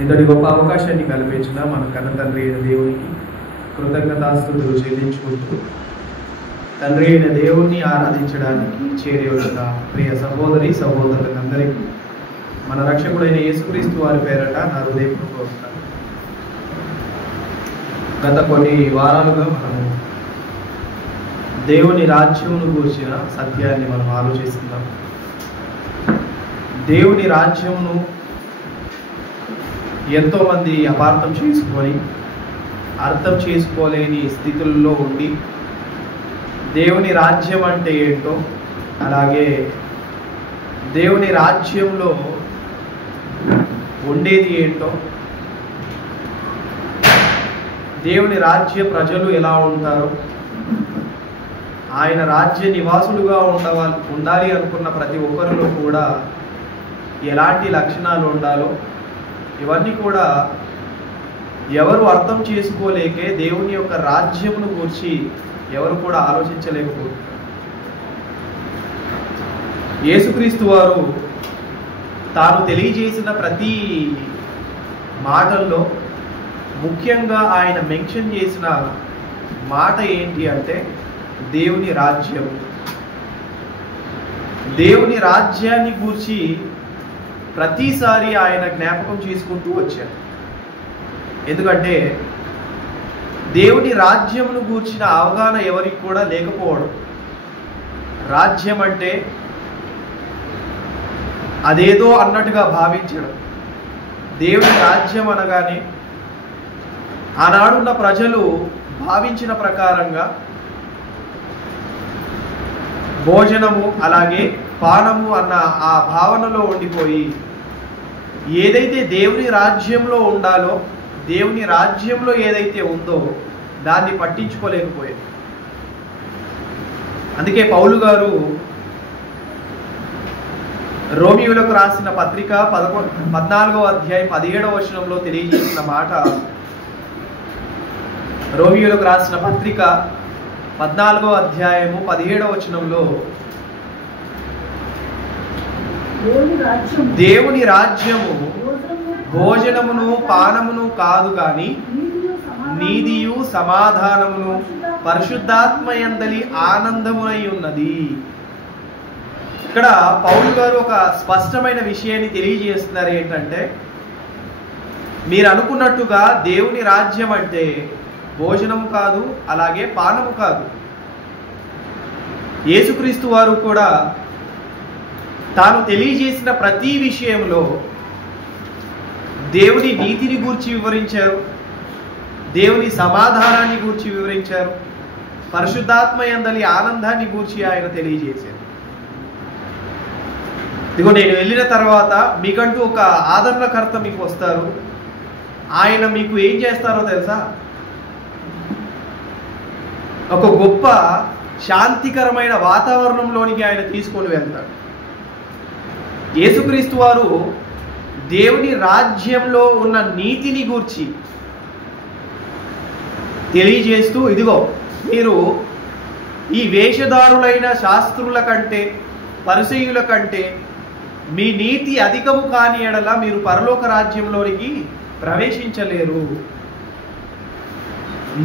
ఇంతటి గొప్ప అవకాశాన్ని కల్పించిన మన కన్న తండ్రి అయిన దేవునికి కృతజ్ఞతాస్తుతులు చెల్లించుకుంటూ తండ్రి అయిన దేవుణ్ణి ఆరాధించడానికి చేరి ఉన్న ప్రియ సహోదరి సహోదరులందరికీ మన రక్షకుడైన యేసుక్రీస్తు వారి పేరట నా హృదయపూర్వక గత కొన్ని వారాలుగా మనము దేవుని రాజ్యమును గురించిన సత్యాన్ని మనం ఆలోచిస్తున్నాం. దేవుని రాజ్యమును ఎంతోమంది అపార్థం చేసుకొని అర్థం చేసుకోలేని స్థితుల్లో ఉండి దేవుని రాజ్యం అంటే ఏంటో, అలాగే దేవుని రాజ్యంలో ఉండేది ఏంటో, దేవుని రాజ్య ప్రజలు ఎలా ఉంటారో, ఆయన రాజ్య నివాసులుగా ఉండాలి అనుకున్న ప్రతి ఒక్కరిలో కూడా ఎలాంటి లక్షణాలు ఉండాలో ఇవన్నీ కూడా ఎవరు అర్థం చేసుకోలేకే దేవుని యొక్క రాజ్యమును గురించి ఎవరు కూడా ఆలోచించలేకపోతున్నారు. యేసుక్రీస్తు వారు తాను తెలియజేసిన ప్రతి మాటల్లో ముఖ్యంగా ఆయన మెన్షన్ చేసిన మాట ఏంటి అంటే దేవుని రాజ్యం. దేవుని రాజ్యాన్ని గూర్చి ప్రతిసారి ఆయన జ్ఞాపకం చేసుకుంటూ వచ్చారు. ఎందుకంటే దేవుని రాజ్యమును గూర్చిన అవగాహన ఎవరికి కూడా లేకపోవడం. రాజ్యం అంటే అదేదో అన్నట్టుగా భావించడం. దేవుని రాజ్యం అనగానే ఆనాడున్న ప్రజలు భావించిన ప్రకారంగా భోజనము అలాగే పానము అన్న ఆ భావనలో ఉండిపోయి ఏదైతే దేవుని రాజ్యంలో ఉండాలో, దేవుని రాజ్యంలో ఏదైతే ఉందో దాన్ని పట్టించుకోలేకపోయారు. అందుకే పౌలు గారు రోమియోలకు రాసిన పత్రిక 14వ అధ్యాయం 17వ వచనంలో తెలియజేసిన మాట, రోమియోలకు రాసిన పత్రిక 14వ అధ్యాయము 17వ వచనంలో దేవుని రాజ్యము భోజనమును పానమును కాదు గాని నీతియు సమాధానమును పరిశుద్ధాత్మయందలి ఆనందమునై ఉన్నది. ఇక్కడ పౌలు గారు ఒక స్పష్టమైన విషయాన్ని తెలియజేస్తున్నారు. ఏంటంటే మీరు అనుకున్నట్టుగా దేవుని రాజ్యం అంటే భోజనము కాదు, అలాగే పానము కాదు. యేసుక్రీస్తు వారు కూడా తాను తెలియజేసిన ప్రతి విషయంలో దేవుని నీతిని గూర్చి వివరించారు, దేవుని సమాధానాన్ని గూర్చి వివరించారు, పరిశుద్ధాత్మయందలి ఆనందాన్ని గూర్చి ఆయన తెలియజేశారు. ఇదిగో నేను వెళ్ళిన తర్వాత మీకంటూ ఒక ఆదరణకర్త మీకు వస్తారు. ఆయన మీకు ఏం చేస్తారో తెలుసా? ఒక గొప్ప శాంతికరమైన వాతావరణంలోనికి ఆయన తీసుకొని వెళ్తాడు. యేసుక్రీస్తు వారు దేవుని రాజ్యంలో ఉన్న నీతిని గూర్చి తెలియజేస్తూ, ఇదిగో మీరు ఈ వేషధారులైన శాస్త్రుల కంటే పరిసయ్యుల కంటే మీ నీతి అధికము కాని ఎడల మీరు పరలోక రాజ్యంలోనికి ప్రవేశించలేరు.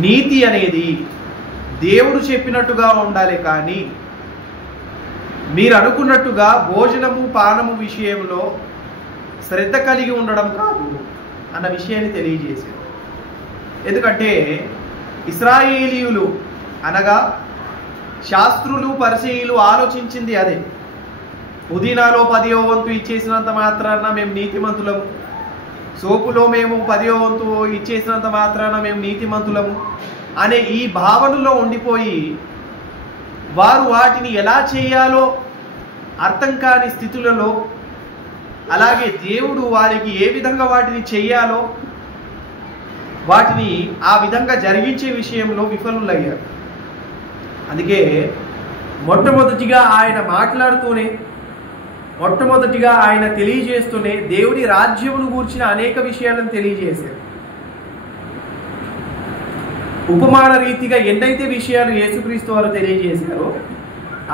నీతి అనేది దేవుడు చెప్పినట్టుగా ఉండాలి, కానీ మీరు అనుకున్నట్టుగా భోజనము పానము విషయంలో శ్రద్ధ కలిగి ఉండడం కాదు అన్న విషయాన్ని తెలియజేశారు. ఎందుకంటే ఇశ్రాయేలీయులు అనగా శాస్త్రులు పరిసయ్యులు ఆలోచించింది అదే. పుదీనాలో 10వ వంతు ఇచ్చేసినంత మాత్రాన మేము నీతిమంతులము, సోపులో మేము 10వ వంతు ఇచ్చేసినంత మాత్రాన మేము నీతిమంతులము అనే ఈ భావనలో ఉండిపోయి వారు వాటిని ఎలా చేయాలో అర్థం కాని స్థితులలో, అలాగే దేవుడు వారికి ఏ విధంగా వాటిని చేయాలో వాటిని ఆ విధంగా జరిగించే విషయంలో విఫలులయ్యారు. అందుకే మొట్టమొదటిగా ఆయన మాట్లాడుతూనే, మొట్టమొదటిగా ఆయన తెలియజేస్తూనే దేవుని రాజ్యమును గూర్చిన అనేక విషయాలను తెలియజేశారు. ఉపమాన రీతిగా ఎన్నైతే విషయాలు యేసుక్రీస్తు వారు తెలియజేశారో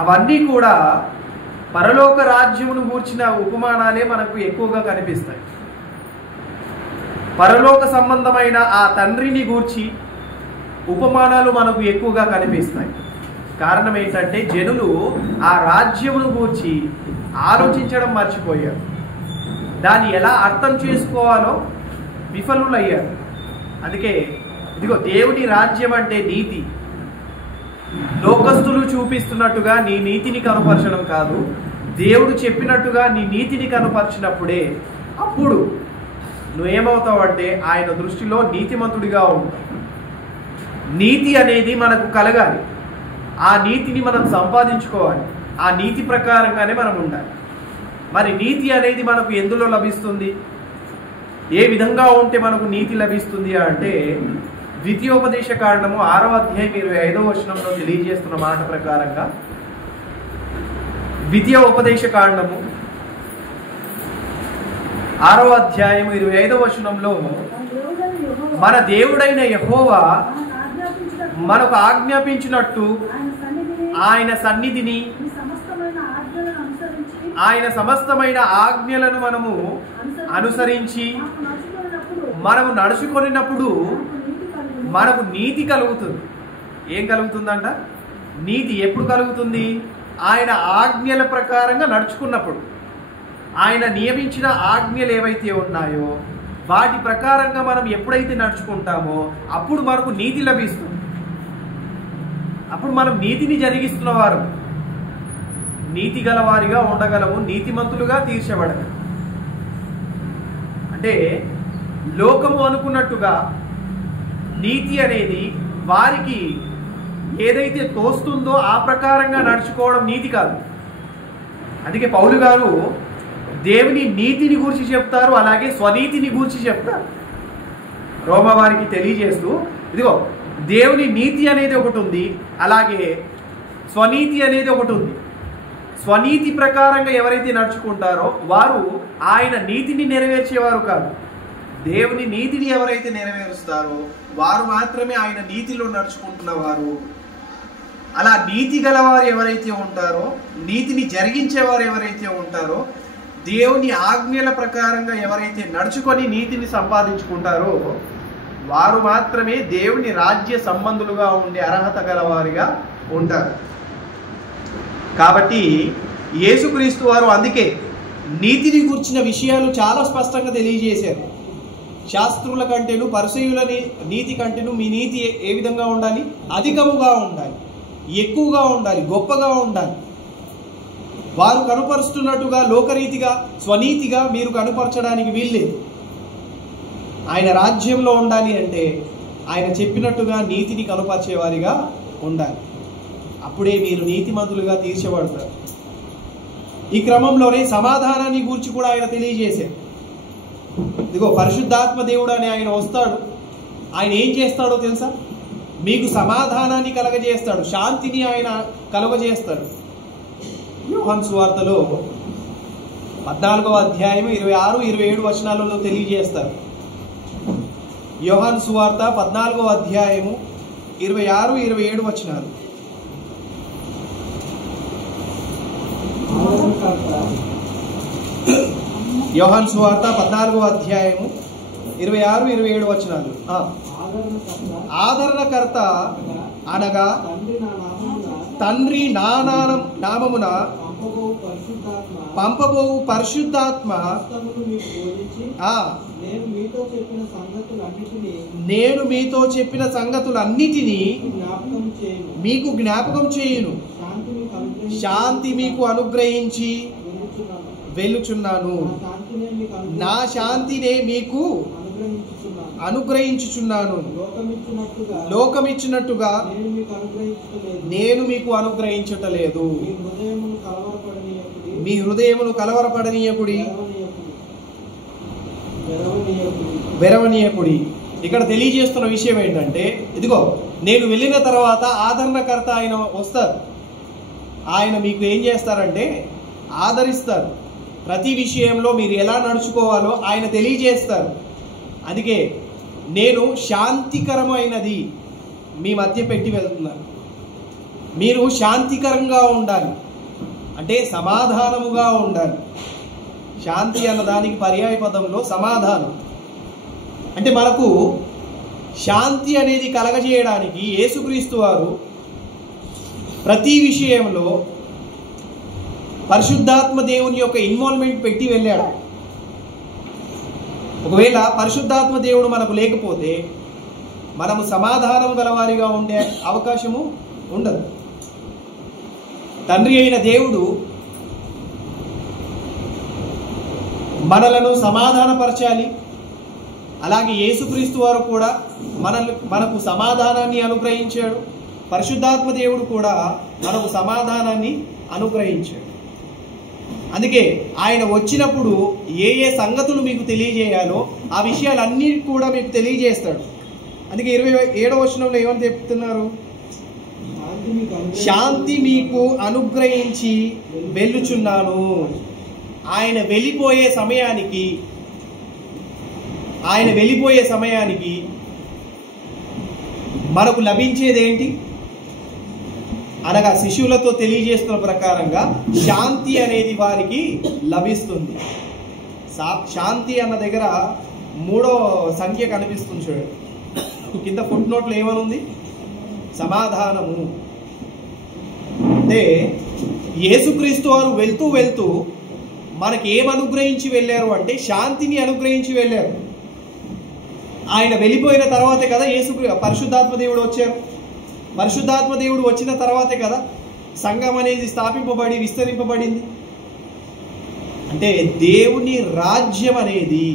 అవన్నీ కూడా పరలోక రాజ్యమును గూర్చిన ఉపమానాలే మనకు ఎక్కువగా కనిపిస్తాయి. పరలోక సంబంధమైన ఆ తండ్రిని గూర్చి ఉపమానాలు మనకు ఎక్కువగా కనిపిస్తాయి. కారణం ఏంటంటే జనులు ఆ రాజ్యమును గూర్చి ఆలోచించడం మర్చిపోయారు. దాన్ని ఎలా అర్థం చేసుకోవాలో విఫలులయ్యారు. అందుకే ఇదిగో దేవుని రాజ్యం అంటే నీతి. లోకస్తులు చూపిస్తున్నట్టుగా నీ నీతిని కనుపరచడం కాదు, దేవుడు చెప్పినట్టుగా నీ నీతిని కనుపరిచినప్పుడే అప్పుడు నువ్వేమవుతావు అంటే ఆయన దృష్టిలో నీతిమంతుడిగా ఉంటావు. నీతి అనేది మనకు కలగాలి, ఆ నీతిని మనం సంపాదించుకోవాలి, ఆ నీతి ప్రకారంగానే మనం ఉండాలి. మరి నీతి అనేది మనకు ఎందులో లభిస్తుంది, ఏ విధంగా ఉంటే మనకు నీతి లభిస్తుంది అంటే ద్వితీయోపదేశ కాండము 6వ అధ్యాయం 25వ వచనంలో తెలియజేస్తున్న మాట ప్రకారంగా, ద్వితీయ ఉపదేశ కాండము 6వ అధ్యాయం 25వ వచనంలో మన దేవుడైన యెహోవా మనకు ఆజ్ఞాపించినట్టు ఆయన సన్నిధిని ఆయన సమస్తమైన ఆజ్ఞలను మనము అనుసరించి మనము నడుచుకొనినప్పుడు మనకు నీతి కలుగుతుంది. ఏం కలుగుతుందంట? నీతి ఎప్పుడు కలుగుతుంది? ఆయన ఆజ్ఞల ప్రకారంగా నడుచుకున్నప్పుడు. ఆయన నియమించిన ఆజ్ఞలు ఏవైతే ఉన్నాయో వాటి ప్రకారంగా మనం ఎప్పుడైతే నడుచుకుంటామో అప్పుడు మనకు నీతి లభిస్తుంది. అప్పుడు మనం నీతిని జరిగిస్తున్న వారు, నీతి గలవారిగా ఉండగలము, నీతిమంతులుగా తీర్చబడగలము. అంటే లోకము అనుకున్నట్టుగా నీతి అనేది వారికి ఏదైతే తోస్తుందో ఆ ప్రకారంగా నడుచుకోవడం నీతి కాదు. అందుకే పౌలు గారు దేవుని నీతిని గూర్చి చెప్తారు, అలాగే స్వనీతిని గూర్చి చెప్తారు. రోమా వారికి తెలియజేస్తూ ఇదిగో దేవుని నీతి అనేది ఒకటి ఉంది, అలాగే స్వనీతి అనేది ఒకటి ఉంది. స్వనీతి ప్రకారంగా ఎవరైతే నడుచుకుంటారో వారు ఆయన నీతిని నెరవేర్చేవారు కాదు. దేవుని నీతిని ఎవరైతే నెరవేరుస్తారో వారు మాత్రమే ఆయన నీతిలో నడుచుకుంటున్నవారు. అలా నీతి గలవారు ఎవరైతే ఉంటారో, నీతిని జరిగించేవారు ఎవరైతే ఉంటారో, దేవుని ఆజ్ఞల ప్రకారంగా ఎవరైతే నడుచుకొని నీతిని సంపాదించుకుంటారో వారు మాత్రమే దేవుని రాజ్య సంబంధులుగా ఉండే అర్హత గలవారిగా ఉంటారు. కాబట్టి యేసుక్రీస్తు వారు అందుకే నీతిని గురించిన విషయాలు చాలా స్పష్టంగా తెలియజేశారు. శాస్త్రుల కంటేను పరిసయ్యులని నీతి కంటేను మీ నీతి ఏ విధంగా ఉండాలి? అధికముగా ఉండాలి, ఎక్కువగా ఉండాలి, గొప్పగా ఉండాలి. వారు కనుపరుస్తున్నట్టుగా లోకరీతిగా స్వనీతిగా మీరు కనుపరచడానికి వీల్లేదు. ఆయన రాజ్యంలో ఉండాలి అంటే ఆయన చెప్పినట్టుగా నీతిని కనుపరిచేవారిగా ఉండాలి. అప్పుడే మీరు నీతిమంతులుగా తీర్చబడతారు. ఈ క్రమంలోనే సమాధానాన్ని గురించి కూడా ఆయన తెలియజేశారు. ఇదిగో పరిశుద్ధాత్మ దేవుడు అని ఆయన వస్తాడు. ఆయన ఏం చేస్తాడో తెలుసా? మీకు సమాధానాన్ని కలగజేస్తాడు, శాంతిని ఆయన కలుగజేస్తాడు. యోహాను సువార్తలో 14వ అధ్యాయం 26, 27 వచనాలలో తెలియజేస్తారు. యోహాను సువార్త 14వ అధ్యాయము 26, 27 వచనాలు. యోహాను సువార్త 14వ అధ్యాయము 26, 27 వచనాలు. ఆదరణకర్త అనగా తండ్రి నా నామమున పంపబోవు పరిశుద్ధాత్మ నేను మీతో చెప్పిన సంగతులన్నిటినీ మీకు జ్ఞాపకం చేయును, శాంతి మీకు అనుగ్రహించి వెళ్ళుచున్నాను, నా శాంతినే మీకు అనుగ్రహించుచున్నాను, లోకమిచ్చినట్టుగా నేను మీకు అనుగ్రహించటలేదు. మీ హృదయమును కలవరపడనీయకుడి, వెరవనీయకుడి. ఇక్కడ తెలియజేస్తున్న విషయం ఏంటంటే ఇదిగో నేను వెళ్ళిన తర్వాత ఆదరణకర్త ఆయన వస్తారు. ఆయన మీకు ఏం చేస్తారంటే ఆదరిస్తారు. ప్రతి విషయంలో మీరు ఎలా నడుచుకోవాలో ఆయన తెలియజేస్తారు. అందుకే నేను శాంతికరమైనది మీ మధ్య పెట్టి వెళ్తున్నాను. మీరు శాంతికరంగా ఉండాలి అంటే సమాధానముగా ఉండాలి. శాంతి అన్న దానికి పర్యాయ పదంలో సమాధానం. అంటే మనకు శాంతి అనేది కలగజేయడానికి యేసుక్రీస్తు వారు ప్రతి విషయంలో పరిశుద్ధాత్మ దేవుని యొక్క ఇన్వాల్వ్మెంట్ పెట్టి వెళ్ళాడు. ఒకవేళ పరిశుద్ధాత్మ దేవుడు మనకు లేకపోతే మనము సమాధానం గలవారిగా ఉండే అవకాశము ఉండదు. తండ్రి అయిన దేవుడు మనలను సమాధానపరచాలి. అలాగే యేసుక్రీస్తు వారు కూడా మనకు సమాధానాన్ని అనుగ్రహించాడు. పరిశుద్ధాత్మ దేవుడు కూడా మనకు సమాధానాన్ని అనుగ్రహించాడు. అందుకే ఆయన వచ్చినప్పుడు ఏ ఏ సంగతులు మీకు తెలియజేయాలో ఆ విషయాలన్నీ కూడా మీకు తెలియజేస్తాడు. అందుకే 27వ వచనంలో ఏమని చెప్తున్నారు? శాంతి మీకు అనుగ్రహించి వెళ్ళుచున్నాను. ఆయన వెళ్ళిపోయే సమయానికి మనకు లభించేది ఏంటి అనగా శిష్యులతో తెలియజేస్తున్న ప్రకారంగా శాంతి అనేది వారికి లభిస్తుంది. శాంతి అన్న దగ్గర 3వ సంఖ్య కనిపిస్తుంది చూడండి. కింద ఫుట్ నోట్లో ఏమనుంది? సమాధానము. అంటే యేసుక్రీస్తు వారు వెళ్తూ వెళ్తూ మనకి ఏం అనుగ్రహించి వెళ్ళారు అంటే శాంతిని అనుగ్రహించి వెళ్ళారు. ఆయన వెళ్ళిపోయిన తర్వాతే కదా పరిశుద్ధాత్మ దేవుడు వచ్చారు. పరిశుద్ధాత్మ దేవుడు వచ్చిన తర్వాతే కదా సంఘం అనేది స్థాపింపబడి విస్తరింపబడింది. అంటే దేవుని రాజ్యం అనేది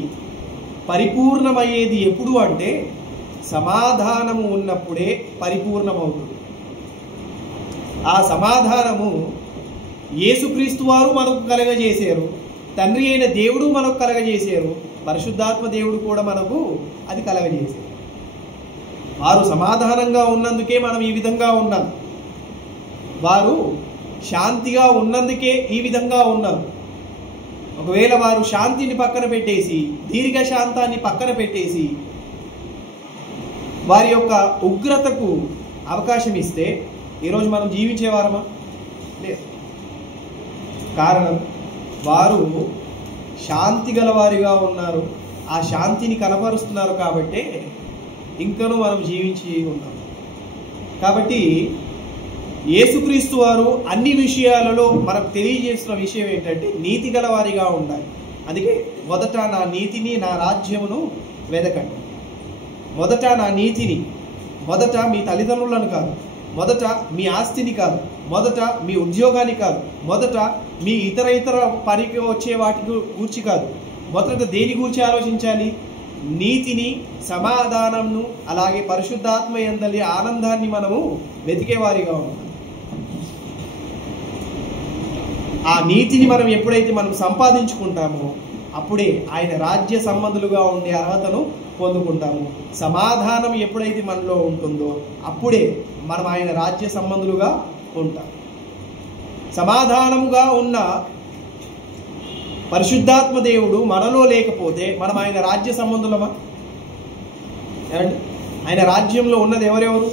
పరిపూర్ణమయ్యేది ఎప్పుడు అంటే సమాధానము ఉన్నప్పుడే పరిపూర్ణమవుతుంది. ఆ సమాధానము యేసుక్రీస్తు వారు మనకు కలగజేశారు. తండ్రి అయిన దేవుడు మనకు కలగజేశారు. పరిశుద్ధాత్మ దేవుడు కూడా మనకు అది కలగజేశారు. వారు సమాధానంగా ఉన్నందుకే మనం ఈ విధంగా ఉన్నాం. వారు శాంతిగా ఉన్నందుకే ఈ విధంగా ఉన్నారు. ఒకవేళ వారు శాంతిని పక్కన పెట్టేసి దీర్ఘ శాంతాన్ని పక్కన పెట్టేసి వారి యొక్క ఉగ్రతకు అవకాశం ఇస్తే ఈరోజు మనం జీవించేవారమా? లేదు. కారణం వారు శాంతి గలవారిగా ఉన్నారు. ఆ శాంతిని కనపరుస్తున్నారు కాబట్టే ఇంకనూ మనం జీవించి ఉన్నాం. కాబట్టి యేసుక్రీస్తు వారు అన్ని విషయాలలో మనకు తెలియజేస్తున్న విషయం ఏంటంటే నీతి గలవారిగా ఉండాలి. అందుకే మొదట నా నీతిని నా రాజ్యమును వెదకండి. మొదట నా నీతిని, మొదట మీ తల్లిదండ్రులను కాదు, మొదట మీ ఆస్తిని కాదు, మొదట మీ ఉద్యోగాన్ని కాదు, మొదట మీ ఇతర పనికి వచ్చే వాటి గూర్చి కాదు, మొదట దేని గురించి ఆలోచించాలి? నీతిని, సమాధానంను, అలాగే పరిశుద్ధాత్మ యందలి ఆనందాన్ని మనము వెతికేవారిగా ఉన్నాం. ఆ నీతిని మనం ఎప్పుడైతే మనం సంపాదించుకుంటామో అప్పుడే ఆయన రాజ్య సంబంధులుగా ఉండే అర్హతను పొందుకుంటాము. సమాధానం ఎప్పుడైతే మనలో ఉంటుందో అప్పుడే మనం ఆయన రాజ్య సంబంధులుగా ఉంటాం. సమాధానముగా ఉన్న పరిశుద్ధాత్మ దేవుడు మనలో లేకపోతే మనం ఆయన రాజ్య సంబంధులమా? ఏమండి? ఆయన రాజ్యంలో ఉన్నది ఎవరెవరు?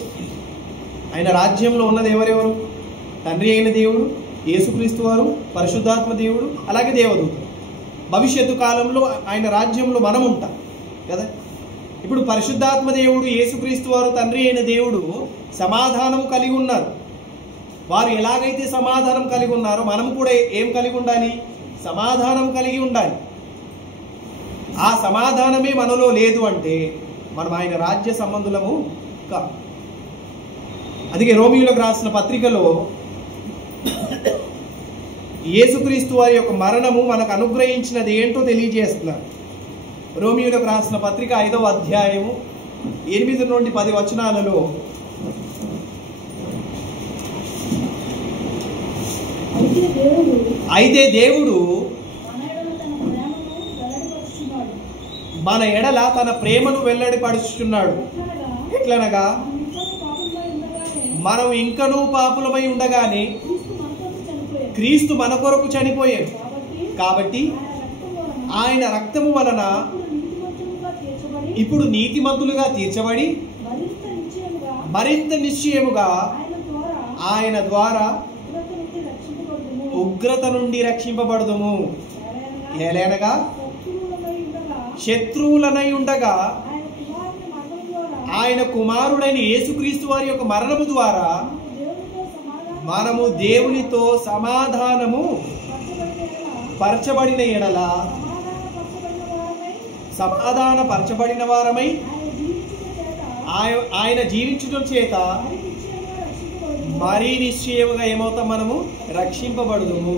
ఆయన రాజ్యంలో ఉన్నది ఎవరెవరు? తండ్రి అయిన దేవుడు, యేసుక్రీస్తు వారు, పరిశుద్ధాత్మ దేవుడు, అలాగే దేవదూతలు. భవిష్యత్తు కాలంలో ఆయన రాజ్యంలో మనం ఉంటాం కదా. ఇప్పుడు పరిశుద్ధాత్మ దేవుడు, యేసుక్రీస్తు వారు, తండ్రి అయిన దేవుడు సమాధానం కలిగి ఉన్నారు. వారు ఎలాగైతే సమాధానం కలిగి ఉన్నారో మనం కూడా ఏం కలిగి ఉండాలి? సమాధానం కలిగి ఉండాలి. ఆ సమాధానమే మనలో లేదు అంటే మనం ఆయన రాజ్య సంబంధులము కాదు. అందుకే రోమియోలకు రాసిన పత్రికలో యేసుక్రీస్తు వారి యొక్క మరణము మనకు అనుగ్రహించినది ఏంటో తెలియజేస్తున్నారు. రోమియోలకు రాసిన పత్రిక 5వ అధ్యాయము 8 నుండి 10 వచనాలలో అయితే దేవుడు మన ఎడల తన ప్రేమను వెల్లడిపరుచుచున్నాడు. ఎట్లనగా మనం ఇంకనూ పాపులమై ఉండగానే క్రీస్తు మన కొరకు చనిపోయాడు. కాబట్టి ఆయన రక్తము వలన ఇప్పుడు నీతిమంతులుగా తీర్చబడి మరింత నిశ్చయముగా ఆయన ద్వారా ఉగ్రత నుండి రక్షింపబడదుము. ఏలైనగా శత్రువులనై ఉండగా ఆయన కుమారుడైన యేసుక్రీస్తు వారి యొక్క మరణము ద్వారా మనము దేవునితో సమాధానము పరచబడిన ఎడల సమాధాన పరచబడిన వారమై ఆయన జీవించడం చేత మరీ నిశ్చయముగా ఏమవుతాం, మనము రక్షింపబడుదుము.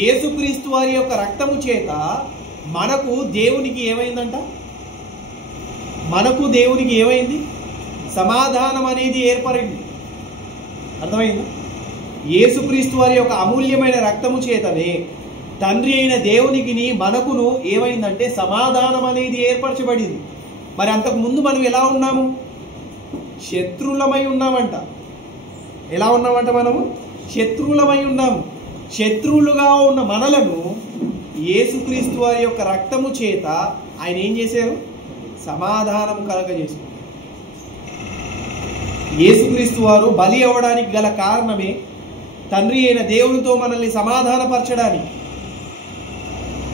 యేసుక్రీస్తు వారి యొక్క రక్తము చేత మనకు దేవునికి ఏమైందంట? మనకు దేవునికి ఏమైంది? సమాధానం అనేది ఏర్పడింది. అర్థమైందా? యేసుక్రీస్తు వారి యొక్క అమూల్యమైన రక్తము చేతనే తండ్రి అయిన దేవునికి మనకును ఏమైందంటే సమాధానం అనేది ఏర్పరచబడింది. మరి అంతకు ముందు మనం ఎలా ఉన్నాము? శత్రువులమై ఉన్నామంట. ఎలా ఉన్నామంట? మనము శత్రువులమై ఉన్నాము. శత్రువులుగా ఉన్న మనలను యేసుక్రీస్తు వారి యొక్క రక్తము చేత ఆయన ఏం చేశారు? సమాధానం కలగజేశారు. యేసుక్రీస్తు వారు బలి అవ్వడానికి గల కారణమే తండ్రి అయిన దేవునితో మనల్ని సమాధానపరచడానికి,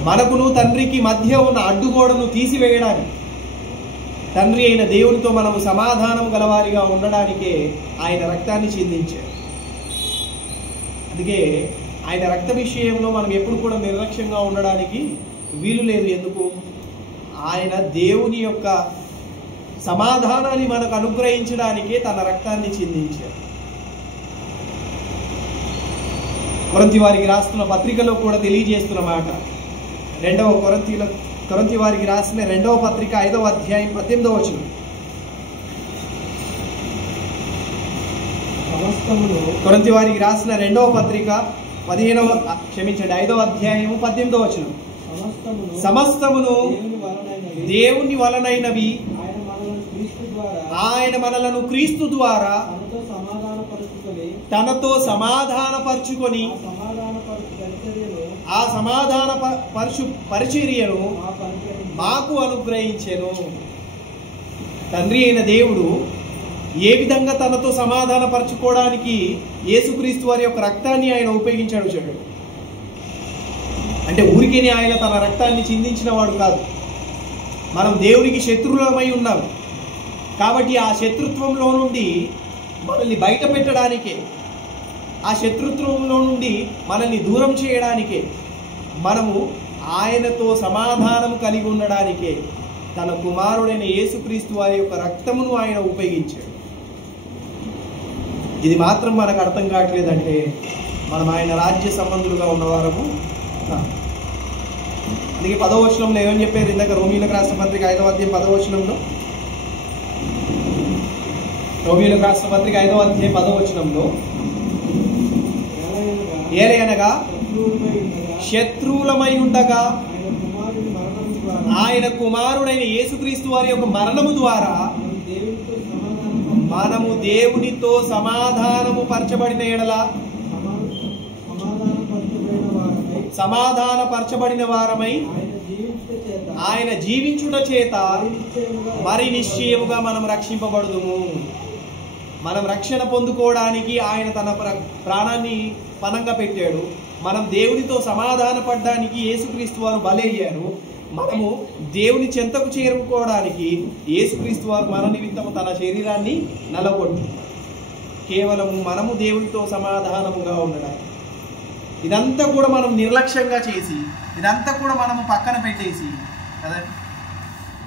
మనకును తండ్రికి మధ్య ఉన్న అడ్డుగోడను తీసివేయడానికి, తండ్రి అయిన దేవునితో మనము సమాధానం గలవారిగా ఉండడానికే ఆయన రక్తాన్ని చిందించారు. అందుకే ఆయన రక్త విషయంలో మనం ఎప్పుడు కూడా నిర్లక్ష్యంగా ఉండడానికి వీలు లేదు. ఎందుకు? ఆయన దేవుని యొక్క సమాధానాన్ని మనకు అనుగ్రహించడానికే తన రక్తాన్ని చిందించారు. కొరింథీ వారికి రాస్తున్న పత్రికలో కూడా తెలియజేస్తున్న మాట, కొరింథీ వారికి రాసిన 2వ పత్రిక 5వ అధ్యాయం 18వ వచనం. కొరింథీ వారికి రాసిన 2వ పత్రిక 5వ అధ్యాయము 18వ వచనం. సమస్తమును దేవుని వలనైనవి, ఆయన మనలను క్రీస్తు ద్వారా తనతో సమాధానపరుచుకొని ఆ సమాధాన పరిచర్యను మాకు అనుగ్రహించెను. తండ్రి అయిన దేవుడు ఏ విధంగా తనతో సమాధానపరచుకోవడానికి యేసుక్రీస్తు వారి యొక్క రక్తాన్ని ఆయన ఉపయోగించాడు చూడండి. అంటే ఊరికేనే ఆయన తన రక్తాన్ని చిందించిన వాడు కాదు. మనం దేవునికి శత్రువులమై ఉన్నాం కాబట్టి ఆ శత్రుత్వంలో నుండి మనల్ని బయట పెట్టడానికే, ఆ శత్రుత్వంలో నుండి మనల్ని దూరం చేయడానికే, మనము ఆయనతో సమాధానం కలిగి ఉండడానికే తన కుమారుడైన యేసుక్రీస్తు వారి యొక్క రక్తమును ఆయన ఉపయోగించాడు. ఇది మాత్రం మనకు అర్థం కావట్లేదంటే మనం ఆయన రాజ్య సంబంధులుగా ఉన్నవారము. అందుకే 10వ వచనంలో ఏమని చెప్పారు? ఇందాక రోమీయులకు రాసిన పత్రిక 5వ అధ్యాయం 10వ వచనంలో, రోమీయులకు రాసిన పత్రిక 5వ అధ్యాయం 10వ వచనంలో, ఏలయనగా శత్రువులమై ఉండగా ఆయన కుమారుడైన యేసుక్రీస్తు వారి యొక్క మరణము ద్వారా మనము దేవునితో సమాధానము పరచబడిన ఎడల సమాధానపరచబడిన వారమై ఆయన జీవించుట చేత మరి నిశ్చయముగా మనం రక్షింపబడుదుము. మనం రక్షణ పొందుకోవడానికి ఆయన తన ప్రాణాన్ని పణంగా పెట్టాడు. మనం దేవునితో సమాధాన పడడానికి యేసుక్రీస్తు వారు బలయ్యారు. మనము దేవుని చెంతకు చేరుకోవడానికి యేసుక్రీస్తు వారు మన నిమిత్తము తన శరీరాన్ని నలగొట్టారు. కేవలము మనము దేవునితో సమాధానముగా ఉండడానికి. ఇదంతా కూడా మనం నిర్లక్ష్యంగా చేసి, ఇదంతా కూడా మనము పక్కన పెట్టేసి కదండి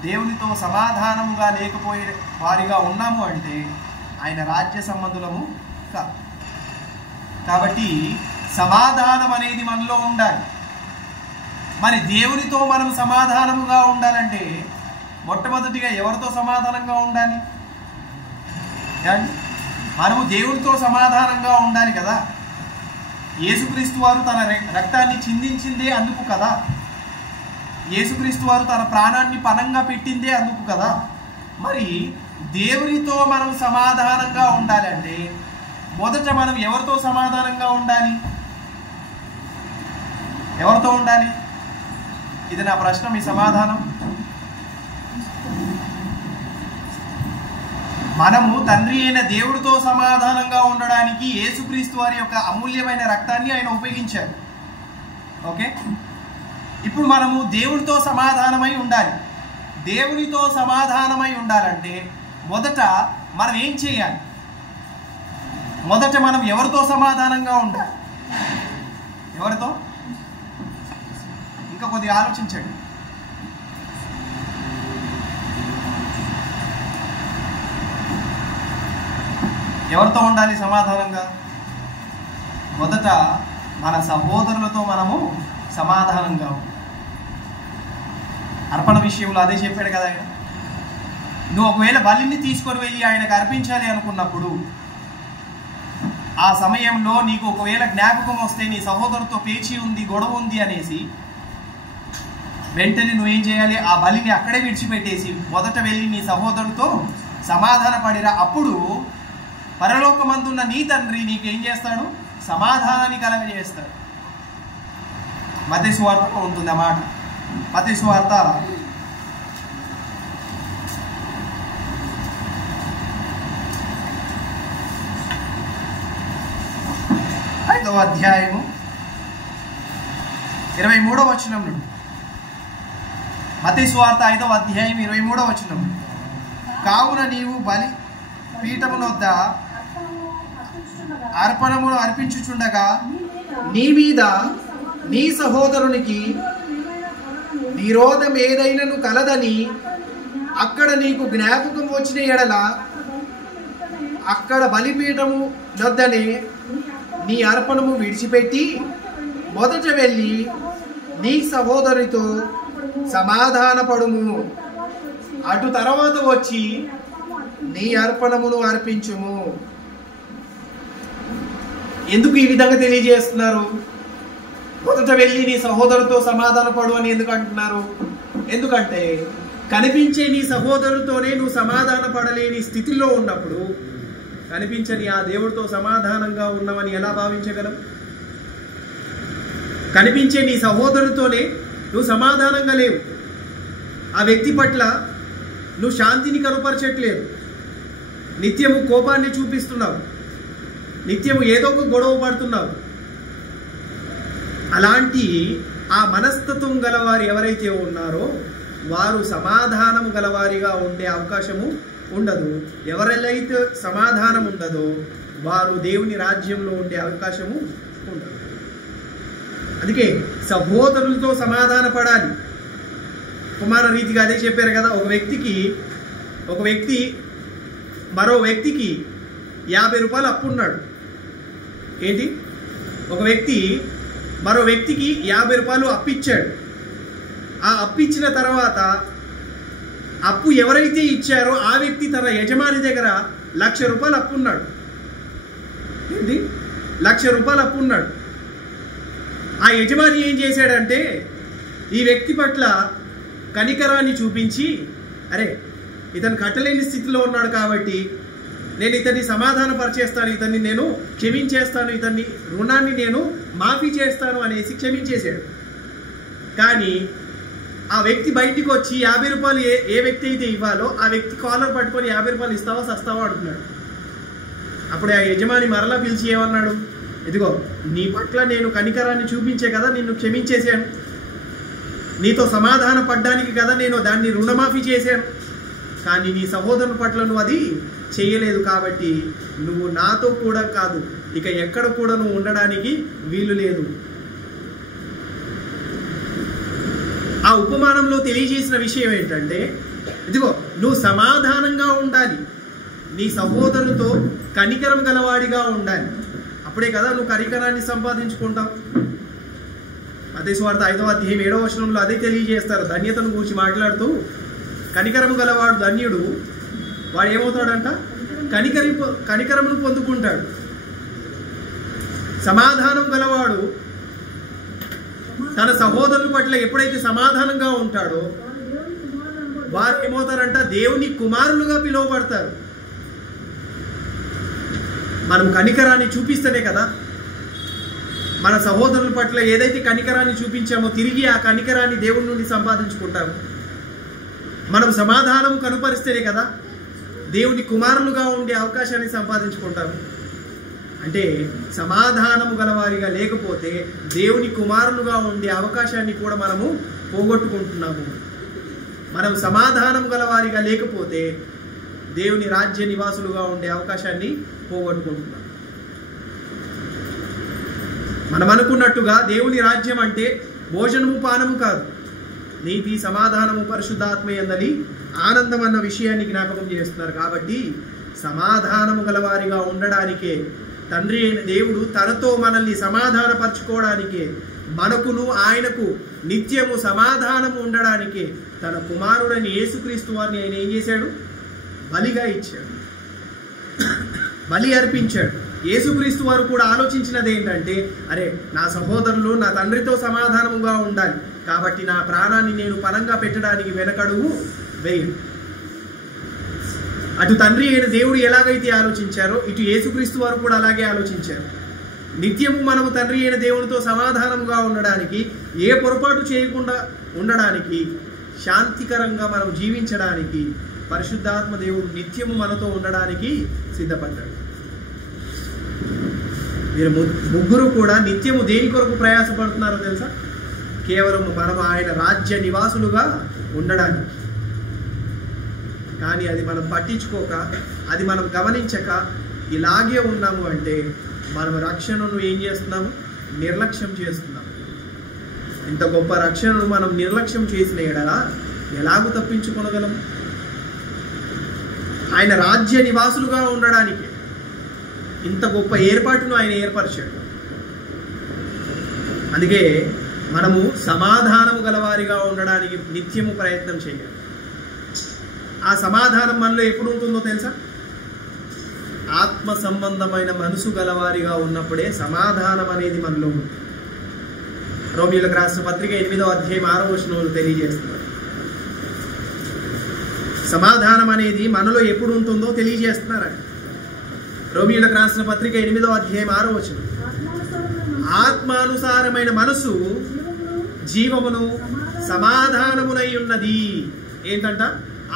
దేవునితో సమాధానముగా లేకపోయే వారిగా ఉన్నాము అంటే ఆయన రాజ్య సంబంధులము కాదు. కాబట్టి సమాధానం అనేది మనలో ఉండాలి. మరి దేవునితో మనం సమాధానముగా ఉండాలంటే మొట్టమొదటిగా ఎవరితో సమాధానంగా ఉండాలి? మనము దేవునితో సమాధానంగా ఉండాలి కదా. యేసుక్రీస్తు వారు తన రక్తాన్ని చిందించిందే అందుకు కదా. యేసుక్రీస్తు వారు తన ప్రాణాన్ని పణంగా పెట్టిందే అందుకు కదా. మరి దేవునితో మనం సమాధానంగా ఉండాలంటే మొదట మనం ఎవరితో సమాధానంగా ఉండాలి? ఎవరితో ఉండాలి? ఇది నా ప్రశ్న, మీ సమాధానం. మనము తండ్రి అయిన దేవుడితో సమాధానంగా ఉండడానికి యేసుక్రీస్తు వారి యొక్క అమూల్యమైన రక్తాన్ని ఆయన ఉపయోగించారు. ఓకే, ఇప్పుడు మనము దేవునితో సమాధానమై ఉండాలి. దేవునితో సమాధానమై ఉండాలంటే మొదట మనం ఏం చేయాలి? మొదట మనం ఎవరితో సమాధానంగా ఉండాలి? ఎవరితో? ఇంకా కొద్దిగా ఆలోచించండి. ఎవరితో ఉండాలి సమాధానంగా? మొదట మన సహోదరులతో మనము సమాధానంగా ఉండాలి. అర్పణ విషయంలో అదే చెప్పాడు కదా ఆయన. నువ్వు ఒకవేళ బలిని తీసుకొని వెళ్ళి ఆయనకు అర్పించాలి అనుకున్నప్పుడు, ఆ సమయంలో నీకు ఒకవేళ జ్ఞాపకం వస్తే నీ సహోదరుతో పేచీ ఉంది, గొడవ ఉంది అనేసి, వెంటనే నువ్వేం చేయాలి? ఆ బలిని అక్కడే విడిచిపెట్టేసి మొదట వెళ్ళి నీ సహోదరుతో సమాధాన పడిరా. అప్పుడు పరలోకమందున్న నీ తండ్రి నీకేం చేస్తాడు? సమాధానాన్ని కలగజేస్తాడు. మత్తయి సువార్తలో ఉంటుంది ఆ మాట. మత్తయి సువార్త 5వ అధ్యాయము 23వ వచనం నుండి. మత్తయి సువార్త 5వ అధ్యాయం 23వ వచనం. కావున నీవు బలి పీఠముల వద్ద అర్పణమును అర్పించుచుండగా నీ మీద నీ సహోదరునికి విరోధం ఏదైనను కలదని అక్కడ నీకు జ్ఞాపకం వచ్చిన ఎడల అక్కడ బలిపీఠము వద్దనే నీ అర్పణము విడిచిపెట్టి మొదట వెళ్ళి నీ సహోదరితో సమాధానపడుము. అటు తర్వాత వచ్చి నీ అర్పణమును అర్పించుము. ఎందుకు ఈ విధంగా తెలియజేస్తున్నారు? మొదట వెళ్ళి నీ సహోదరుతో సమాధానపడు అని ఎందుకు అంటున్నారు? ఎందుకంటే కనిపించే నీ సహోదరుతోనే నువ్వు సమాధాన పడలేని స్థితిలో ఉన్నప్పుడు కనిపించని ఆ దేవుడితో సమాధానంగా ఉన్నామని ఎలా భావించగలం? కనిపించే నీ సహోదరుతోనే నువ్వు సమాధానంగా లేవు. ఆ వ్యక్తి పట్ల నువ్వు శాంతిని కనుపరచట్లేదు. నిత్యము కోపాన్ని చూపిస్తున్నావు, నిత్యము ఏదో ఒక గొడవ పడుతున్నావు. అలాంటి ఆ మనస్తత్వం గలవారు ఎవరైతే ఉన్నారో వారు సమాధానము గలవారిగా ఉండే అవకాశము ఉండదు. ఎవరైతే సమాధానం ఉండదో వారు దేవుని రాజ్యంలో ఉండే అవకాశము ఉండదు. అందుకే సహోదరులతో సమాధాన పడాలి. కుమార రీతిగా అదే చెప్పారు కదా. ఒక వ్యక్తి మరో వ్యక్తికి 50 రూపాయలు అప్పు ఉన్నాడు. ఏంటి? ఒక వ్యక్తి మరో వ్యక్తికి 50 రూపాయలు అప్పిచ్చాడు. ఆ అప్పిచ్చిన తర్వాత అప్పు ఎవరైతే ఇచ్చారో ఆ వ్యక్తి తన యజమాని దగ్గర 1,00,000 రూపాయలు అప్పు ఉన్నాడు. ఏంటి? 1,00,000 రూపాయలు అప్పు ఉన్నాడు. ఆ యజమాని ఏం చేశాడంటే ఈ వ్యక్తి పట్ల కనికరాన్ని చూపించి, అరే ఇతను కట్టలేని స్థితిలో ఉన్నాడు కాబట్టి నేను ఇతన్ని సమాధానపరిచేస్తాను, ఇతన్ని నేను క్షమించేస్తాను, ఇతన్ని రుణాన్ని నేను మాఫీ చేస్తాను అనేసి క్షమించేశాడు. కానీ ఆ వ్యక్తి బయటికి వచ్చి 50 రూపాయలు ఏ వ్యక్తి అయితే ఇవ్వాలో ఆ వ్యక్తి కాలర్ పట్టుకొని 50 రూపాయలు ఇస్తావా సస్తావా అంటున్నాడు. అప్పుడు ఆ యజమాని మరలా పిలిచి ఏమన్నాడు? ఇదిగో నీ పట్ల నేను కనికరాన్ని చూపించే కదా నిన్ను క్షమించేశాను, నీతో సమాధాన పడ్డానికి కదా నేను దాన్ని రుణమాఫీ చేశాను, కానీ నీ సహోదరుని పట్ల నువ్వు అది చేయలేదు కాబట్టి నువ్వు నాతో కూడా కాదు, ఇక ఎక్కడ కూడా నువ్వు ఉండడానికి వీలు లేదు. ఆ ఉపమానంలో తెలియజేసిన విషయం ఏంటంటే, ఇదిగో నువ్వు సమాధానంగా ఉండాలి, నీ సహోదరుతో కనికరం గలవాడిగా ఉండాలి. అప్పుడే కదా నువ్వు కనికరాన్ని సంపాదించుకుంటావు. మత్తయి సువార్త 5వ అధ్యాయం 7వ వచనంలో అదే తెలియజేస్తారు. ధన్యతను గురించి మాట్లాడుతూ కనికరము గలవాడు ధన్యుడు, వాడు ఏమవుతాడంట? కనికరమును పొందుకుంటాడు. సమాధానం గలవాడు తన సహోదరుల పట్ల ఎప్పుడైతే సమాధానంగా ఉంటాడో వారు ఏమవుతారంట? దేవుని కుమారులుగా పిలువబడతారు. మనం కనికరాన్ని చూపిస్తేనే కదా మన సహోదరుల పట్ల ఏదైతే కనికరాన్ని చూపించామో తిరిగి ఆ కనికరాన్ని దేవుని నుండి సంపాదించుకుంటాము. మనం సమాధానం కనుపరిస్తేనే కదా దేవుని కుమారులుగా ఉండే అవకాశాన్ని సంపాదించుకుంటాము. అంటే సమాధానము గలవారిగా లేకపోతే దేవుని కుమారులుగా ఉండే అవకాశాన్ని కూడా మనము పోగొట్టుకుంటున్నాము. మనం సమాధానం గలవారిగా లేకపోతే దేవుని రాజ్య నివాసులుగా ఉండే అవకాశాన్ని పోగొట్టుకుంటున్నాం. మనం అనుకున్నట్టుగా దేవుని రాజ్యం అంటే భోజనము పానము కాదు, నీతి సమాధానము పరిశుద్ధాత్మ యందలి ఆనందం అన్న విషయాన్ని జ్ఞాపకం చేస్తున్నారు. కాబట్టి సమాధానము గలవారిగా ఉండడానికే తండ్రి అయిన దేవుడు తనతో మనల్ని సమాధానపరచుకోవడానికే, మనకును ఆయనకు నిత్యము సమాధానము ఉండడానికే తన కుమారుడని యేసుక్రీస్తు వారిని ఆయన ఏం చేశాడు? బలిగా ఇచ్చాడు, బలి అర్పించాడు. యేసుక్రీస్తు వారు కూడా ఆలోచించినది ఏంటంటే, అరే నా సహోదరులు నా తండ్రితో సమాధానముగా ఉండాలి, కాబట్టి నా ప్రాణాన్ని నేను పణంగా పెట్టడానికి వెనకడుగు వేయను. అటు తండ్రి అయిన దేవుడు ఎలాగైతే ఆలోచించారో ఇటు యేసుక్రీస్తు వారు కూడా అలాగే ఆలోచించారు. నిత్యము మనము తండ్రి అయిన దేవునితో సమాధానముగా ఉండడానికి, ఏ పొరపాటు చేయకుండా ఉండడానికి, శాంతికరంగా మనం జీవించడానికి పరిశుద్ధాత్మ దేవుడు నిత్యము మనతో ఉండడానికి సిద్ధపడ్డాడు. మీరు ముగ్గురు కూడా నిత్యము దేని కొరకు ప్రయాసపడుతున్నారో తెలుసా? కేవలం మనం ఆయన రాజ్య నివాసులుగా ఉండడానికి. కానీ అది మనం పట్టించుకోక, అది మనం గమనించక ఇలాగే ఉన్నాము అంటే మనం రక్షణను ఏం చేస్తున్నాము? నిర్లక్ష్యం చేస్తున్నాము. ఇంత గొప్ప రక్షణను మనం నిర్లక్ష్యం చేసిన ఎడల ఎలాగూ తప్పించుకోగలం? ఆయన రాజ్య నివాసులుగా ఉండడానికి ఇంత గొప్ప ఏర్పాటును ఆయన ఏర్పరిచాడు. అందుకే మనము సమాధానము గలవారిగా ఉండడానికి నిత్యము ప్రయత్నం చేయాలి. ఆ సమాధానం మనలో ఎప్పుడు ఉంటుందో తెలుసా? ఆత్మ సంబంధమైన మనసు గలవారిగా ఉన్నప్పుడే సమాధానం అనేది మనలో ఉంటుంది. రోమీయులకు రాసిన పత్రిక 8వ అధ్యాయం 6వ వచనంలో తెలియజేస్తున్నారు. సమాధానం అనేది మనలో ఎప్పుడు ఉంటుందో తెలియజేస్తున్నారు. రోమీయులకు రాసిన పత్రిక 8వ అధ్యాయం 6వ వచనం, ఆత్మానుసారమైన మనసు జీవమును సమాధానమునై ఉన్నది. ఏంటంట?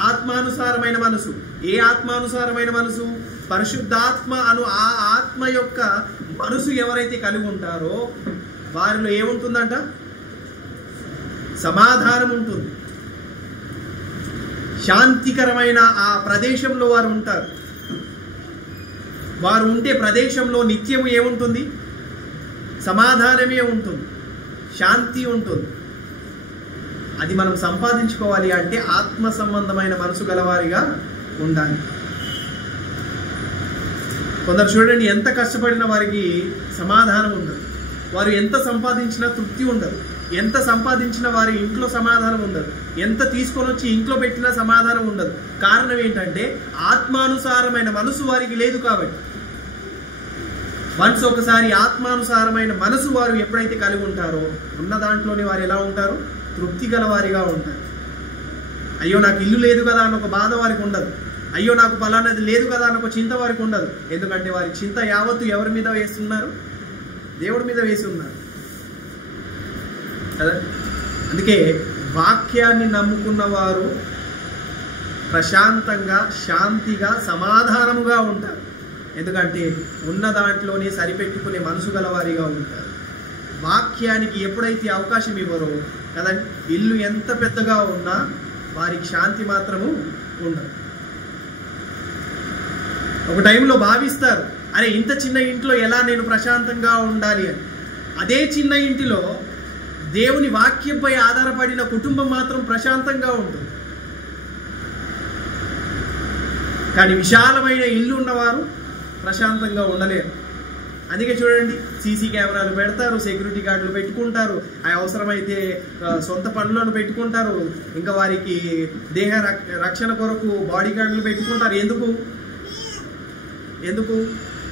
ఆత్మానుసారమైన మనసు. ఏ ఆత్మానుసారమైన మనసు? పరిశుద్ధాత్మ అను ఆ ఆత్మ యొక్క మనసు ఎవరైతే కలిగి ఉంటారో వారిలో ఏముంటుందంట? సమాధానం ఉంటుంది. శాంతికరమైన ఆ ప్రదేశంలో వారు ఉంటారు. వారు ఉండే ప్రదేశంలో నిత్యము ఏముంటుంది? సమాధానమే ఉంటుంది, శాంతి ఉంటుంది. అది మనం సంపాదించుకోవాలి అంటే ఆత్మ సంబంధమైన మనసు గలవారిగా ఉండాలి. కొందరు చూడండి, ఎంత కష్టపడిన వారికి సమాధానం ఉండదు. వారు ఎంత సంపాదించినా తృప్తి ఉండదు. ఎంత సంపాదించిన వారి ఇంట్లో సమాధానం ఉండదు. ఎంత తీసుకొని వచ్చి ఇంట్లో పెట్టినా సమాధానం ఉండదు. కారణం ఏంటంటే ఆత్మానుసారమైన మనసు వారికి లేదు. కాబట్టి వన్స్ ఒకసారి ఆత్మానుసారమైన మనసు వారు ఎప్పుడైతే కలిగి ఉంటారో ఉన్న దాంట్లోనే వారు ఎలా ఉంటారు? తృప్తి గలవారిగా ఉంటారు. అయ్యో నాకు ఇల్లు లేదు కదా అని ఒక బాధ వారికి ఉండదు. అయ్యో నాకు ఫలానది లేదు కదా అని ఒక చింత వారికి ఉండదు. ఎందుకంటే వారి చింత యావత్తు ఎవరి మీద వేస్తున్నారు? దేవుడి మీద వేసి ఉన్నారు కదా. అందుకే వాక్యాన్ని నమ్ముకున్న వారు ప్రశాంతంగా, శాంతిగా, సమాధానముగా ఉంటారు. ఎందుకంటే ఉన్న దాంట్లోనే సరిపెట్టుకునే మనసు గలవారిగా ఉంటారు. వాక్యానికి ఎప్పుడైతే అవకాశం ఇవ్వరో కదండి, ఇల్లు ఎంత పెద్దగా ఉన్నా వారికి శాంతి మాత్రము ఉండదు. ఒక టైంలో భావిస్తారు, అరే ఇంత చిన్న ఇంట్లో ఎలా నేను ప్రశాంతంగా ఉండాలి అని. అదే చిన్న ఇంటిలో దేవుని వాక్యంపై ఆధారపడిన కుటుంబం మాత్రం ప్రశాంతంగా ఉంటుంది. కానీ విశాలమైన ఇల్లు ఉన్నవారు ప్రశాంతంగా ఉండలేరు. అందుకే చూడండి, సీసీ కెమెరాలు పెడతారు, సెక్యూరిటీ గార్డులు పెట్టుకుంటారు, అవసరమైతే సొంత పనులను పెట్టుకుంటారు, ఇంకా వారికి దేహ రక్షణ కొరకు బాడీ గార్డులు పెట్టుకుంటారు. ఎందుకు?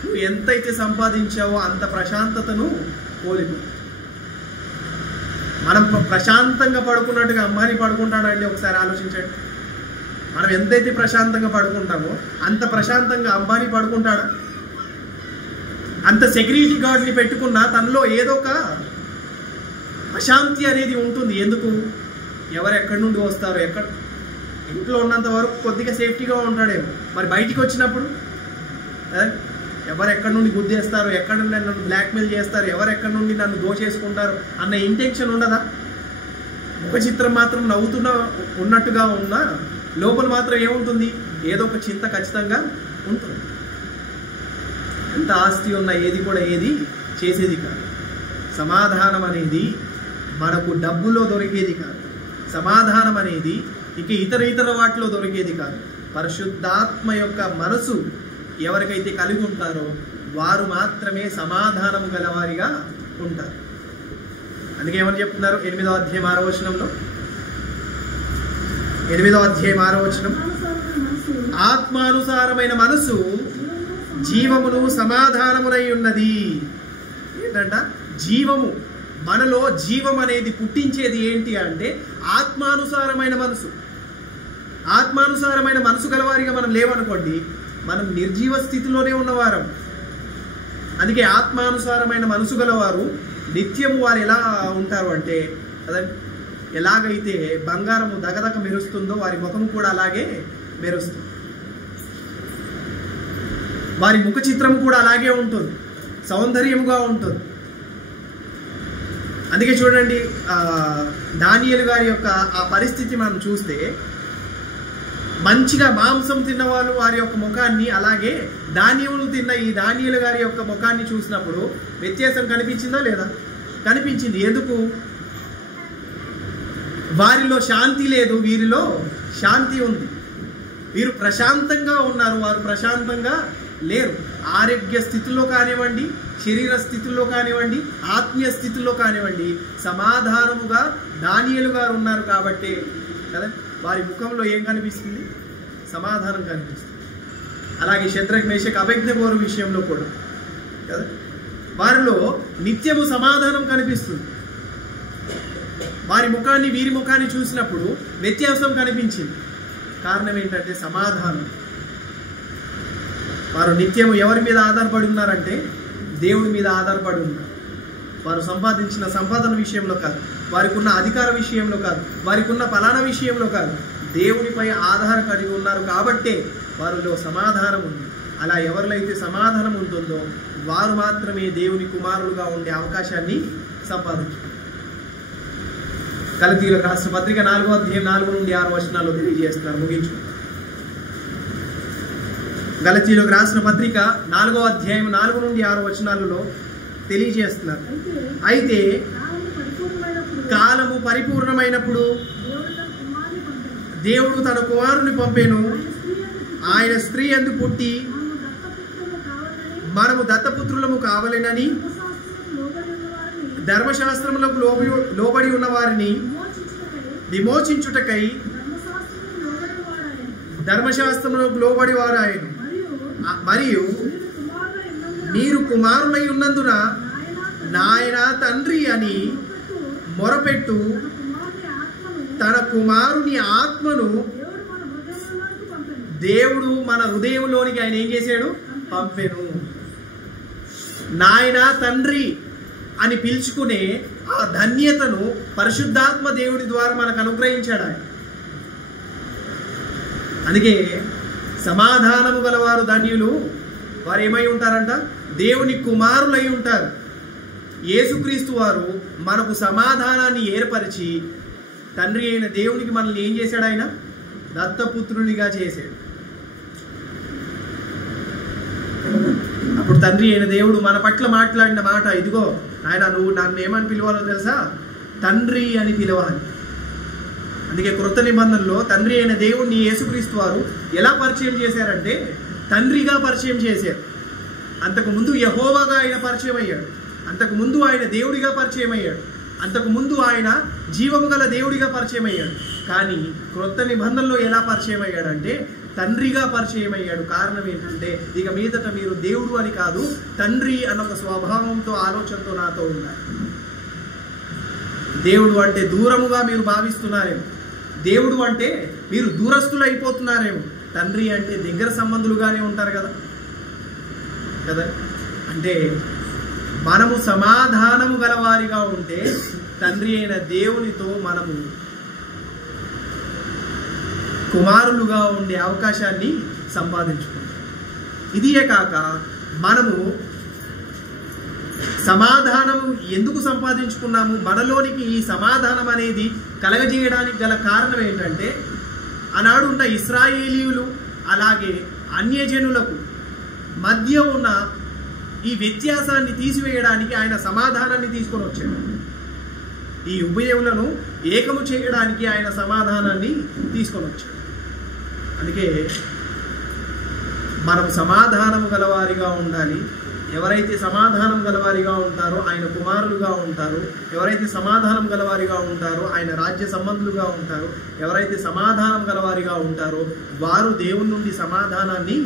నువ్వు ఎంతైతే సంపాదించావో అంత ప్రశాంతతను కోల్పో. మనం ప్రశాంతంగా పడుకున్నట్టుగా అంబానీ పడుకుంటాడండి? ఒకసారి ఆలోచించండి. మనం ఎంతైతే ప్రశాంతంగా పడుకుంటామో అంత ప్రశాంతంగా అంబానీ పడుకుంటాడా? అంత సెక్యూరిటీ గార్డ్ని పెట్టుకున్నా తనలో ఏదో ఒక అశాంతి అనేది ఉంటుంది. ఎందుకు? ఎవరు ఎక్కడి నుండి వస్తారు, ఇంట్లో ఉన్నంత వరకు కొద్దిగా సేఫ్టీగా ఉంటాడేమో, మరి బయటికి వచ్చినప్పుడు ఎవరు ఎక్కడి నుండి గుద్దేస్తారు, ఎక్కడి నుండి నన్ను బ్లాక్మెయిల్ చేస్తారు, ఎవరు ఎక్కడి నుండి నన్ను దోచేసుకుంటారు అన్న ఇంటెన్షన్ ఉండదా? ఒక చిత్రం మాత్రం నవ్వుతున్న ఉన్నట్టుగా ఉన్నా లోపల మాత్రం ఏముంటుంది? ఏదో ఒక చింత ఖచ్చితంగా ఉంటుంది. ఎంత ఆస్తి ఉన్నా ఏది కూడా ఏది చేసేది కాదు. సమాధానం అనేది మనకు డబ్బులో దొరికేది కాదు. సమాధానం అనేది ఇక ఇతర వాటిలో దొరికేది కాదు. పరిశుద్ధాత్మ యొక్క మనసు ఎవరికైతే కలిగి ఉంటారో వారు మాత్రమే సమాధానం గలవారిగా ఉంటారు. అందుకే ఏమని చెప్తున్నారు 8వ అధ్యాయం 6వ వచనంలో? 8వ అధ్యాయం 6వ వచనం, ఆత్మానుసారమైన మనసు జీవమును సమాధానమునై ఉన్నది. ఏంటంట? జీవము. మనలో జీవం అనేది పుట్టించేది ఏంటి అంటే ఆత్మానుసారమైన మనసు. ఆత్మానుసారమైన మనసు గలవారిగా మనం లేవనుకోండి, మనం నిర్జీవ స్థితిలోనే ఉన్నవారం. అందుకే ఆత్మానుసారమైన మనసు గలవారు నిత్యము వారు ఎలా ఉంటారు అంటే, కదండి, ఎలాగైతే బంగారము దగదగ మెరుస్తుందో వారి ముఖం కూడా అలాగే మెరుస్తుంది. వారి ముఖ చిత్రం కూడా అలాగే ఉంటుంది, సౌందర్యముగా ఉంటుంది. అందుకే చూడండి, దానియేలు గారి యొక్క ఆ పరిస్థితి మనం చూస్తే, మంచిగా మాంసం తిన్నవాళ్ళు వారి యొక్క ముఖాన్ని, అలాగే ధాన్యములు తిన్న ఈ దానియేలు గారి యొక్క ముఖాన్ని చూసినప్పుడు వ్యత్యాసం కనిపించిందా లేదా? కనిపించింది. ఎందుకు? వారిలో శాంతి లేదు, వీరిలో శాంతి ఉంది. వీరు ప్రశాంతంగా ఉన్నారు, వారు ప్రశాంతంగా లేరు. ఆరోగ్య స్థితిలో కానివ్వండి, శరీర స్థితిలో కానివ్వండి, ఆత్మీయ స్థితిలో కానివ్వండి, సమాధానముగా దానియేలు గారు ఉన్నారు కాబట్టి కదా వారి ముఖంలో ఏం కనిపిస్తుంది? సమాధానం కనిపిస్తుంది. అలాగే శద్రక్ మేషక్ అబేద్నెగో విషయంలో కూడా కదా వారిలో నిత్యము సమాధానం కనిపిస్తుంది. వారి ముఖాన్ని వీరి ముఖాన్ని చూసినప్పుడు వ్యత్యాసం కనిపించింది. కారణం ఏంటంటే సమాధానం. వారు నిత్యము ఎవరి మీద ఆధారపడి ఉన్నారంటే దేవుడి మీద ఆధారపడి ఉన్నారు. వారు సంపాదించిన సంపాదన విషయంలో కాదు, వారికి ఉన్న అధికార విషయంలో కాదు, వారికి ఉన్న ఫలానా విషయంలో కాదు, దేవుడిపై ఆధారం కలిగి ఉన్నారు కాబట్టే వారిలో సమాధానం ఉంది. అలా ఎవరిలో అయితే సమాధానం ఉంటుందో వారు మాత్రమే దేవుని కుమారులుగా ఉండే అవకాశాన్ని సంపాదించుకుంటారు. గలతీయులకు రాసిన పత్రిక 4వ అధ్యాయం 4 నుండి 6 వచనాల్లో తెలియజేస్తున్నారు. ముగించుకుంటారు. గలతీయులకు రాసిన పత్రిక 4వ అధ్యాయం 4 నుండి 6 వచనాలలో తెలియజేస్తున్నారు. అయితే కాలము పరిపూర్ణమైనప్పుడు దేవుడు తన కుమారుని పంపెను. ఆయన స్త్రీ యందు పుట్టి మనము దత్తపుత్రులము కావాలనని ధర్మశాస్త్రములకు లోబడి ఉన్న వారిని విమోచించుటకై ధర్మశాస్త్రములకు లోబడి వారు ఆయన. మరియు మీరు కుమారులై ఉన్నందున నాయన తండ్రి అని మొరపెట్టు తన కుమారుని ఆత్మను దేవుడు మన హృదయంలోనికి ఆయన ఏం చేశాడు? పంపెను. నాయన తండ్రి అని పిలుచుకునే ఆ ధన్యతను పరిశుద్ధాత్మ దేవుడి ద్వారా మనకు అనుగ్రహించాడు ఆయన. అందుకే సమాధానము గలవారు ధన్యులు. వారు ఏమై ఉంటారంట? దేవుని కుమారులై ఉంటారు. యేసుక్రీస్తు వారు మనకు సమాధానాన్ని ఏర్పరిచి తండ్రి అయిన దేవునికి మనల్ని ఏం చేశాడు? ఆయన దత్తపుత్రునిగా చేశాడు. అప్పుడు తండ్రి అయిన దేవుడు మన పట్ల మాట్లాడిన మాట, ఇదిగో ఆయన నువ్వు నన్ను ఏమని పిలవాలో తెలుసా? తండ్రి అని పిలవాలి. అందుకే క్రొత్త నిబంధనలో తండ్రి అయిన దేవుడిని యేసుక్రీస్తు వారు ఎలా పరిచయం చేశారంటే తండ్రిగా పరిచయం చేశారు. అంతకుముందు యెహోవాగా ఆయన పరిచయం అయ్యాడు. అంతకుముందు ఆయన దేవుడిగా పరిచయం అయ్యాడు. అంతకుముందు ఆయన జీవము గల దేవుడిగా పరిచయం అయ్యాడు. కానీ క్రొత్త నిబంధనలో ఎలా పరిచయం అయ్యాడంటే తండ్రిగా పరిచయం అయ్యాడు. కారణం ఏంటంటే ఇక మీదట మీరు దేవుడు అని కాదు, తండ్రి అన్న ఒక స్వభావంతో, ఆలోచనతో నాతో ఉన్నారు. దేవుడు అంటే దూరముగా మీరు భావిస్తున్నారేమో, దేవుడు అంటే మీరు దూరస్తులు అయిపోతున్నారేమో, తండ్రి అంటే దగ్గర సంబంధులుగానే ఉంటారు కదా కదా అంటే మనము సమాధానము గలవారిగా ఉంటే తండ్రి అయిన దేవునితో మనము కుమారులుగా ఉండే అవకాశాన్ని సంపాదించుకుంటాం. ఇదియే కాక మనము సమాధానం ఎందుకు సంపాదించుకున్నాము? మనలోనికి ఈ సమాధానం అనేది కలగజేయడానికి గల కారణం ఏంటంటే ఆనాడు ఉన్న ఇశ్రాయేలీయులు అలాగే అన్యజనులకు మధ్య ఉన్న ఈ వ్యత్యాసాన్ని తీసివేయడానికి ఆయన సమాధానాన్ని తీసుకొని వచ్చాడు. ఈ ఉభయములను ఏకము చేయడానికి ఆయన సమాధానాన్ని తీసుకొని వచ్చాడు. అందుకే మనం సమాధానము గలవారిగా ఉండాలి. ఎవరైతే సమాధానం గలవారిగా ఉంటారో ఆయన కుమారులుగా ఉంటారు. ఎవరైతే సమాధానం గలవారిగా ఉంటారో ఆయన రాజ్య సంబంధులుగా ఉంటారు. ఎవరైతే సమాధానం గలవారిగా ఉంటారో వారు దేవుని నుండి సమాధానాన్ని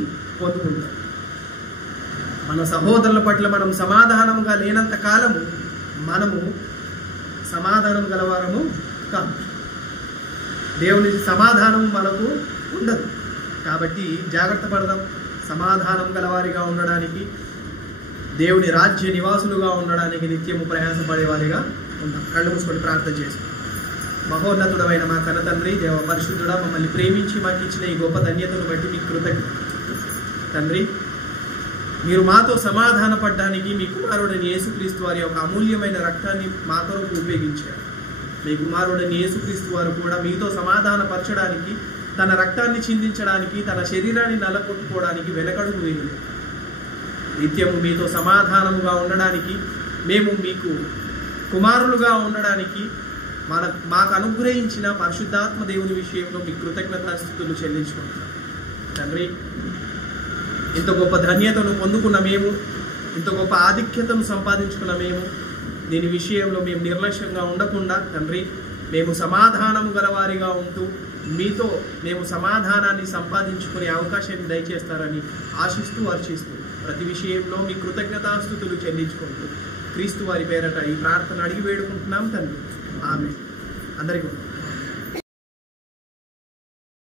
పొందుకుంటారు. మన సహోదరుల పట్ల మనం సమాధానంగా లేనంత కాలము మనము సమాధానం గలవారము కాదు. దేవుని సమాధానం మనకు ఉండదు. కాబట్టి జాగ్రత్త పడదాం. సమాధానం గలవారిగా ఉండడానికి, దేవుని రాజ్య నివాసులుగా ఉండడానికి నిత్యము ప్రయాసపడేవారిగా ఉంటాం. కళ్ళు మూసుకొని ప్రార్థన చేసుకుంటాం. మహోన్నతుడమైన మా కన్న తండ్రి, దేవ పరిశుద్ధుడా, మమ్మల్ని ప్రేమించి మాకు ఇచ్చిన ఈ గొప్ప ధన్యతను బట్టి మీకు కృతజ్ఞత. తండ్రి, మీరు మాతో సమాధాన పడడానికి మీ కుమారుడని యేసుక్రీస్తు వారి యొక్క అమూల్యమైన రక్తాన్ని మా కొరకు ఉపయోగించారు. మీ కుమారుడని యేసుక్రీస్తు వారు కూడా మీతో సమాధానపరచడానికి, తన రక్తాన్ని చిందించడానికి, తన శరీరాన్ని నలగొట్టుకోవడానికి వెనకడుగు వేయలేదు. నిత్యము మీతో సమాధానముగా ఉండడానికి, మేము మీకు కుమారులుగా ఉండడానికి మాకు అనుగ్రహించిన పరిశుద్ధాత్మ దేవుని విషయంలో మీకు కృతజ్ఞతాస్తుతులు చెల్లించుకుంటున్నాం. తండ్రి, ఇంత గొప్ప ధన్యతను పొందుకున్న మేము, ఇంత గొప్ప ఆధిక్యతను సంపాదించుకున్న మేము, దీని విషయంలో మేము నిర్లక్ష్యంగా ఉండకుండా తండ్రి, మేము సమాధానం గలవారిగా ఉంటూ మీతో మేము సమాధానాన్ని సంపాదించుకునే అవకాశాన్ని దయచేస్తారని ఆశిస్తూ అర్చిస్తూ ప్రతి విషయంలో మీ కృతజ్ఞతాస్తుతులు చెల్లించుకుంటూ క్రీస్తు వారి పేరట ఈ ప్రార్థన అడిగి వేడుకుంటున్నాం తండ్రి. ఆమేన్. అందరికీ